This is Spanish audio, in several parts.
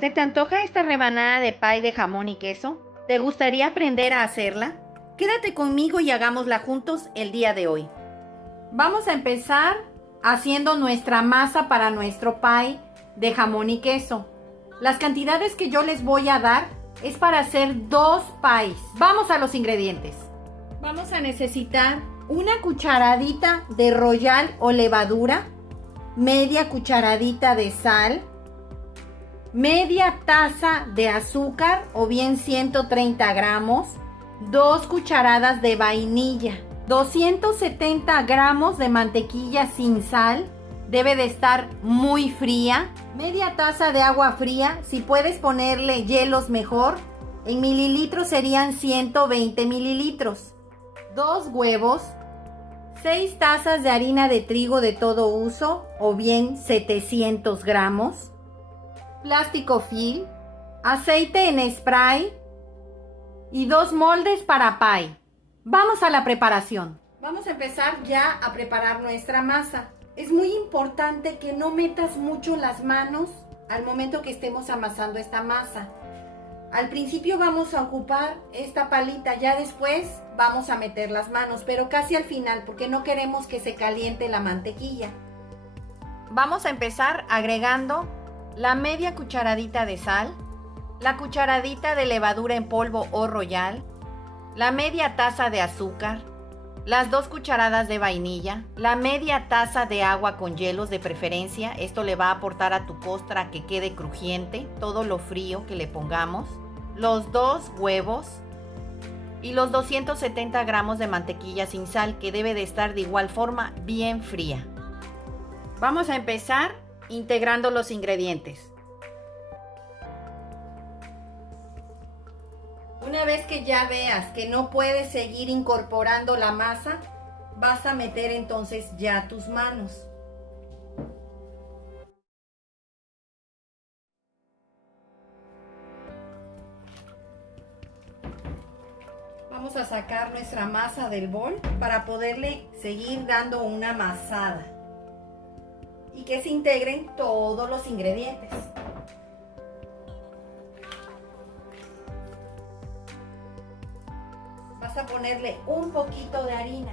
¿Se te antoja esta rebanada de pie de jamón y queso? ¿Te gustaría aprender a hacerla? Quédate conmigo y hagámosla juntos el día de hoy. Vamos a empezar haciendo nuestra masa para nuestro pie de jamón y queso. Las cantidades que yo les voy a dar es para hacer 2 pies. Vamos a los ingredientes. Vamos a necesitar una cucharadita de royal o levadura, media cucharadita de sal, media taza de azúcar o bien 130 gramos, 2 cucharadas de vainilla, 270 gramos de mantequilla sin sal, debe de estar muy fría, media taza de agua fría, si puedes ponerle hielos mejor, en mililitros serían 120 mililitros, 2 huevos, 6 tazas de harina de trigo de todo uso o bien 700 gramos, plástico film, aceite en spray y 2 moldes para pie. Vamos a la preparación. Vamos a empezar ya a preparar nuestra masa. Es muy importante que no metas mucho las manos al momento que estemos amasando esta masa. Al principio vamos a ocupar esta palita, ya después vamos a meter las manos, pero casi al final porque no queremos que se caliente la mantequilla. Vamos a empezar agregando la media cucharadita de sal, la cucharadita de levadura en polvo o royal, la media taza de azúcar, las 2 cucharadas de vainilla, la media taza de agua con hielos de preferencia. Esto le va a aportar a tu costra que quede crujiente, todo lo frío que le pongamos, los 2 huevos y los 270 gramos de mantequilla sin sal que debe de estar de igual forma bien fría. Vamos a empezar integrando los ingredientes. Una vez que ya veas que no puedes seguir incorporando la masa, vas a meter entonces ya tus manos. Vamos a sacar nuestra masa del bol para poderle seguir dando una amasada y que se integren todos los ingredientes. Vas a ponerle un poquito de harina.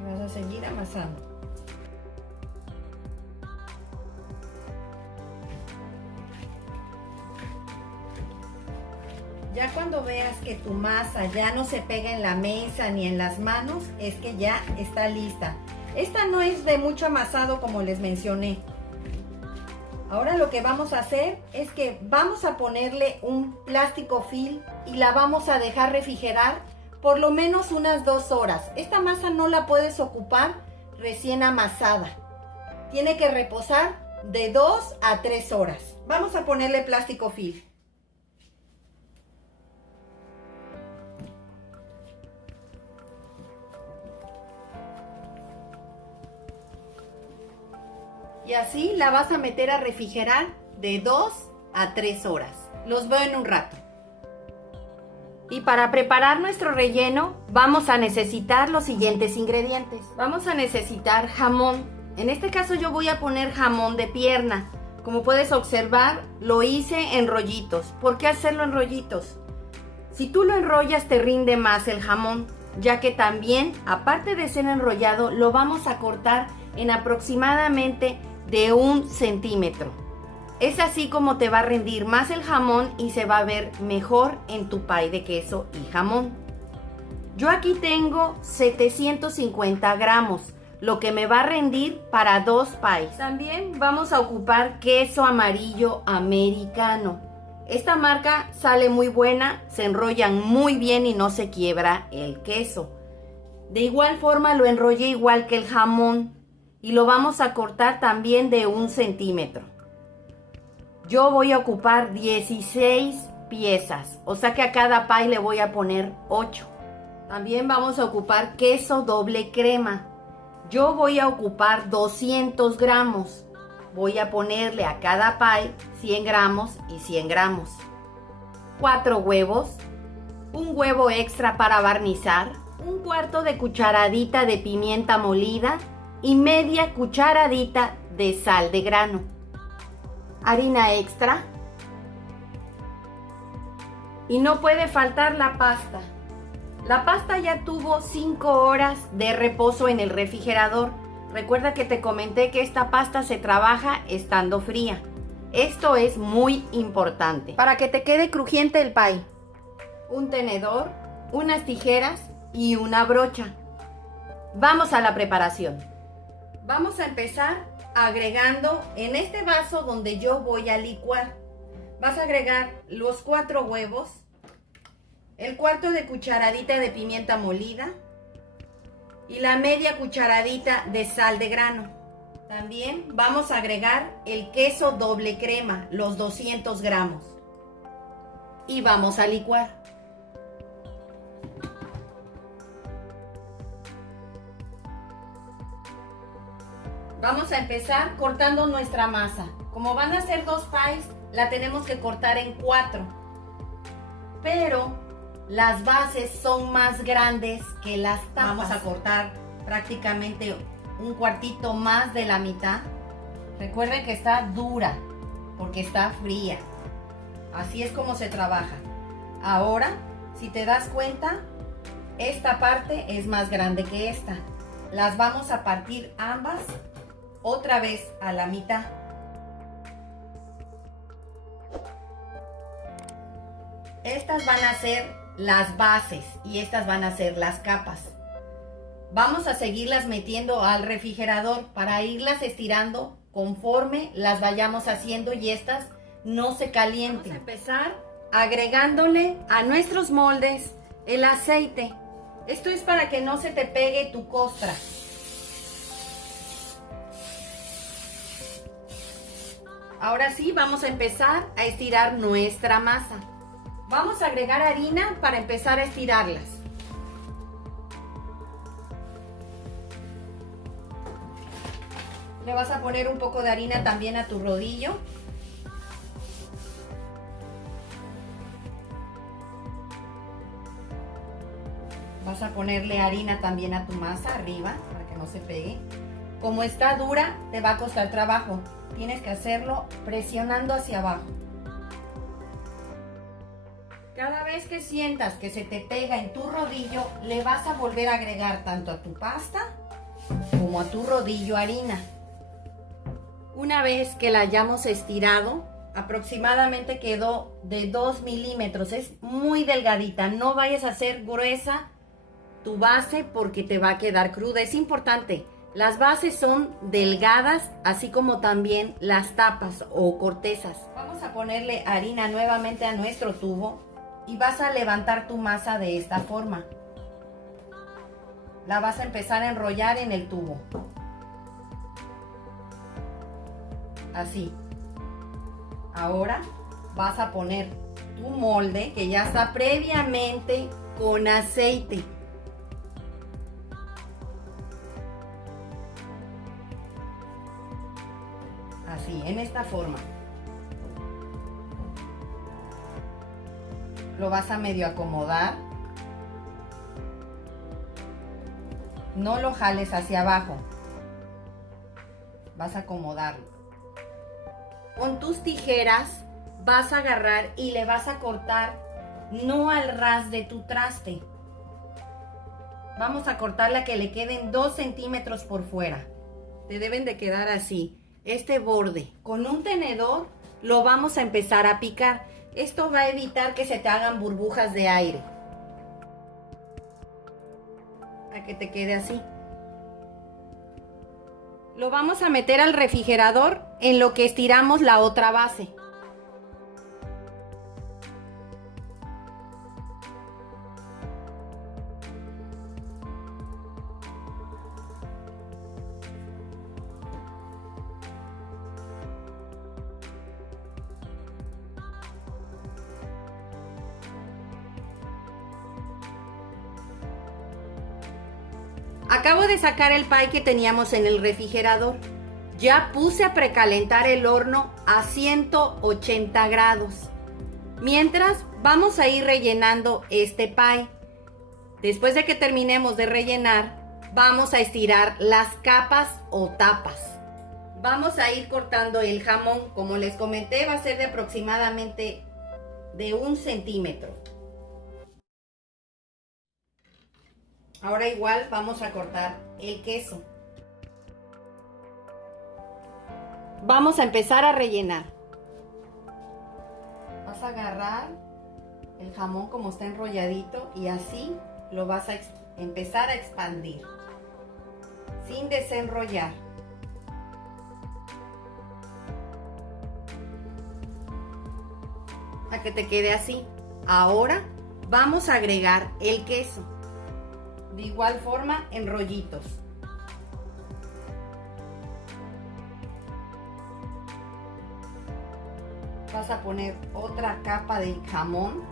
Y vas a seguir amasando. Ya cuando veas que tu masa ya no se pega en la mesa ni en las manos, es que ya está lista. Esta no es de mucho amasado como les mencioné. Ahora lo que vamos a hacer es que vamos a ponerle un plástico film y la vamos a dejar refrigerar por lo menos unas 2 horas. Esta masa no la puedes ocupar recién amasada. Tiene que reposar de 2 a 3 horas. Vamos a ponerle plástico film. Y así la vas a meter a refrigerar de 2 a 3 horas. Los veo en un rato. Y para preparar nuestro relleno vamos a necesitar los siguientes ingredientes. Vamos a necesitar jamón. En este caso yo voy a poner jamón de pierna. Como puedes observar, lo hice en rollitos. ¿Por qué hacerlo en rollitos? Si tú lo enrollas te rinde más el jamón, ya que también, aparte de ser enrollado, lo vamos a cortar en aproximadamente de 1 centímetro. Es así como te va a rendir más el jamón y se va a ver mejor en tu pie de queso y jamón. Yo aquí tengo 750 gramos, lo que me va a rendir para 2 pies. También vamos a ocupar queso amarillo americano. Esta marca sale muy buena, se enrollan muy bien y no se quiebra el queso. De igual forma lo enrollé igual que el jamón. Y lo vamos a cortar también de 1 centímetro. Yo voy a ocupar 16 piezas, o sea que a cada pie le voy a poner 8. También vamos a ocupar queso doble crema. Yo voy a ocupar 200 gramos. Voy a ponerle a cada pie 100 gramos y 100 gramos. 4 huevos, un huevo extra para barnizar, un cuarto de cucharadita de pimienta molida y media cucharadita de sal de grano. Harina extra. Y no puede faltar la pasta. La pasta ya tuvo 5 horas de reposo en el refrigerador. Recuerda que te comenté que esta pasta se trabaja estando fría. Esto es muy importante para que te quede crujiente el pie. Un tenedor, unas tijeras y una brocha. Vamos a la preparación. Vamos a empezar agregando en este vaso donde yo voy a licuar. Vas a agregar los 4 huevos, el cuarto de cucharadita de pimienta molida y la media cucharadita de sal de grano. También vamos a agregar el queso doble crema, los 200 gramos. Y vamos a licuar. Vamos a empezar cortando nuestra masa. Como van a ser 2 pies, la tenemos que cortar en 4. Pero las bases son más grandes que las tapas. Vamos a cortar prácticamente un cuartito más de la mitad. Recuerden que está dura porque está fría. Así es como se trabaja. Ahora, si te das cuenta, esta parte es más grande que esta. Las vamos a partir ambas otra vez a la mitad. Estas van a ser las bases y estas van a ser las capas. Vamos a seguirlas metiendo al refrigerador para irlas estirando conforme las vayamos haciendo y estas no se calienten. Vamos a empezar agregándole a nuestros moldes el aceite. Esto es para que no se te pegue tu costra. Ahora sí, vamos a empezar a estirar nuestra masa. Vamos a agregar harina para empezar a estirarlas. Le vas a poner un poco de harina también a tu rodillo. Vas a ponerle harina también a tu masa arriba para que no se pegue. Como está dura, te va a costar trabajo. Tienes que hacerlo presionando hacia abajo. Cada vez que sientas que se te pega en tu rodillo, le vas a volver a agregar tanto a tu pasta como a tu rodillo harina. Una vez que la hayamos estirado, aproximadamente quedó de 2 milímetros. Es muy delgadita. No vayas a hacer gruesa tu base porque te va a quedar cruda. Es importante. Las bases son delgadas, así como también las tapas o cortezas. Vamos a ponerle harina nuevamente a nuestro tubo y vas a levantar tu masa de esta forma. La vas a empezar a enrollar en el tubo. Así. Ahora vas a poner tu molde que ya está previamente con aceite. Así, en esta forma. Lo vas a medio acomodar. No lo jales hacia abajo. Vas a acomodarlo. Con tus tijeras vas a agarrar y le vas a cortar no al ras de tu traste. Vamos a cortarla que le queden 2 centímetros por fuera. Te deben de quedar así. Este borde. Con un tenedor lo vamos a empezar a picar. Esto va a evitar que se te hagan burbujas de aire. A que te quede así. Lo vamos a meter al refrigerador en lo que estiramos la otra base. Acabo de sacar el pie que teníamos en el refrigerador. Ya puse a precalentar el horno a 180 grados. Mientras vamos a ir rellenando este pie. Después de que terminemos de rellenar, vamos a estirar las capas o tapas. Vamos a ir cortando el jamón. Como les comenté, va a ser de aproximadamente de 1 centímetro. Ahora igual vamos a cortar el queso. Vamos a empezar a rellenar. Vas a agarrar el jamón como está enrolladito y así lo vas a empezar a expandir sin desenrollar. A que te quede así. Ahora vamos a agregar el queso. De igual forma en rollitos. Vas a poner otra capa de jamón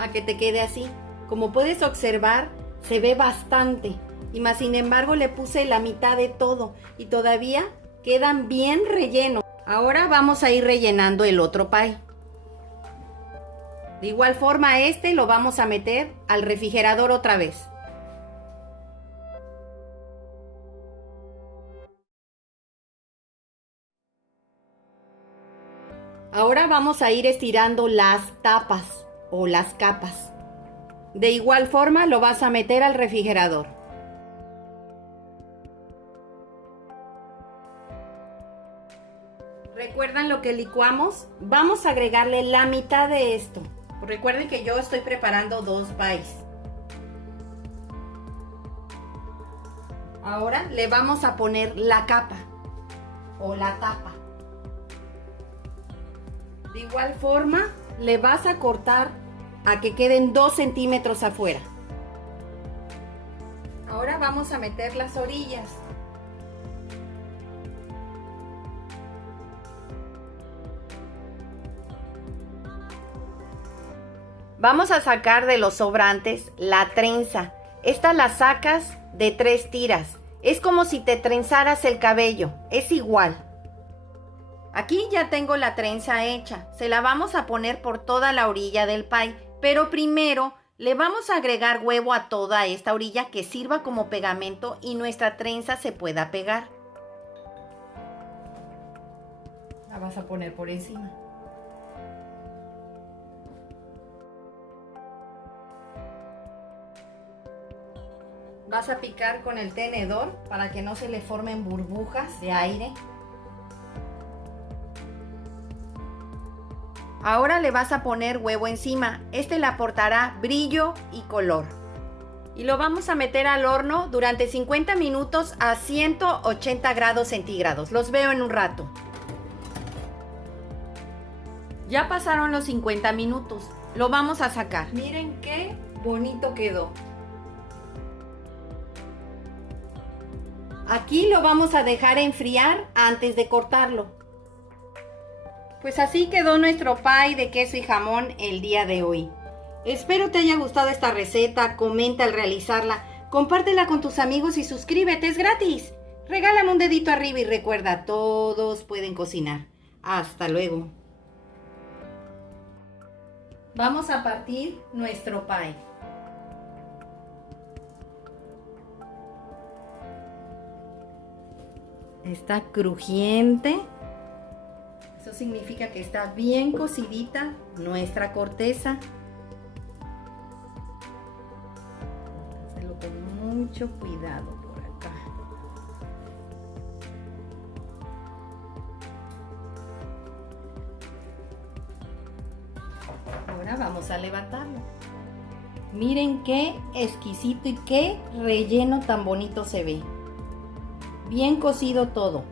a que te quede así. Como puedes observar, se ve bastante y más sin embargo le puse la mitad de todo y todavía quedan bien rellenos. Ahora vamos a ir rellenando el otro pie. De igual forma lo vamos a meter al refrigerador otra vez. Ahora vamos a ir estirando las tapas o las capas. De igual forma lo vas a meter al refrigerador. ¿Recuerdan lo que licuamos? Vamos a agregarle la mitad de esto. Recuerden que yo estoy preparando 2 pies. Ahora le vamos a poner la capa o la tapa. De igual forma le vas a cortar a que queden 2 centímetros afuera. Ahora vamos a meter las orillas. Vamos a sacar de los sobrantes la trenza. Esta la sacas de 3 tiras. Es como si te trenzaras el cabello. Es igual. Aquí ya tengo la trenza hecha. Se la vamos a poner por toda la orilla del pie. Pero primero le vamos a agregar huevo a toda esta orilla que sirva como pegamento y nuestra trenza se pueda pegar. La vas a poner por encima. Vas a picar con el tenedor para que no se le formen burbujas de aire. Ahora le vas a poner huevo encima. Este le aportará brillo y color. Y lo vamos a meter al horno durante 50 minutos a 180 grados centígrados. Los veo en un rato. Ya pasaron los 50 minutos. Lo vamos a sacar. Miren qué bonito quedó. Aquí lo vamos a dejar enfriar antes de cortarlo. Pues así quedó nuestro pie de queso y jamón el día de hoy. Espero te haya gustado esta receta, comenta al realizarla, compártela con tus amigos y suscríbete, es gratis. Regálame un dedito arriba y recuerda, todos pueden cocinar. Hasta luego. Vamos a partir nuestro pie. Está crujiente. Eso significa que está bien cocidita nuestra corteza. Hazlo con mucho cuidado por acá. Ahora vamos a levantarlo. Miren qué exquisito y qué relleno tan bonito se ve. Bien cocido todo.